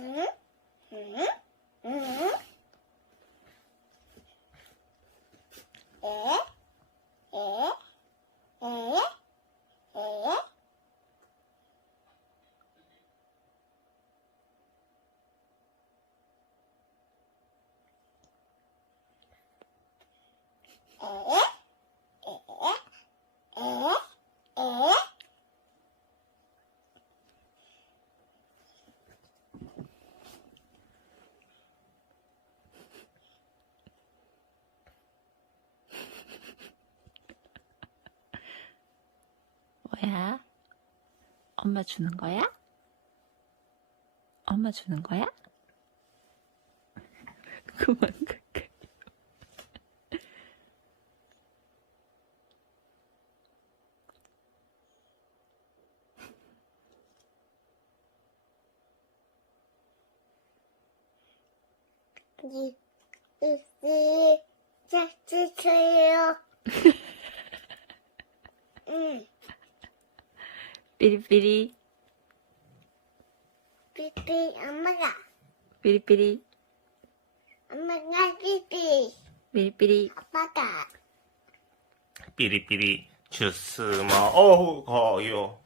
응? 응? 응? 에? 에? 에? 에? 에? 에? 에? 에? 뭐야? 엄마 주는 거야? 엄마 주는 거야? 그만 가까이. 이, 이씨, 짝짓어요. 응, 삐리삐리, 삐삐, 엄마가, 삐리삐리, 엄마가 삐삐, 삐리삐리. 아빠가, 삐리삐리. 주스 먹어요.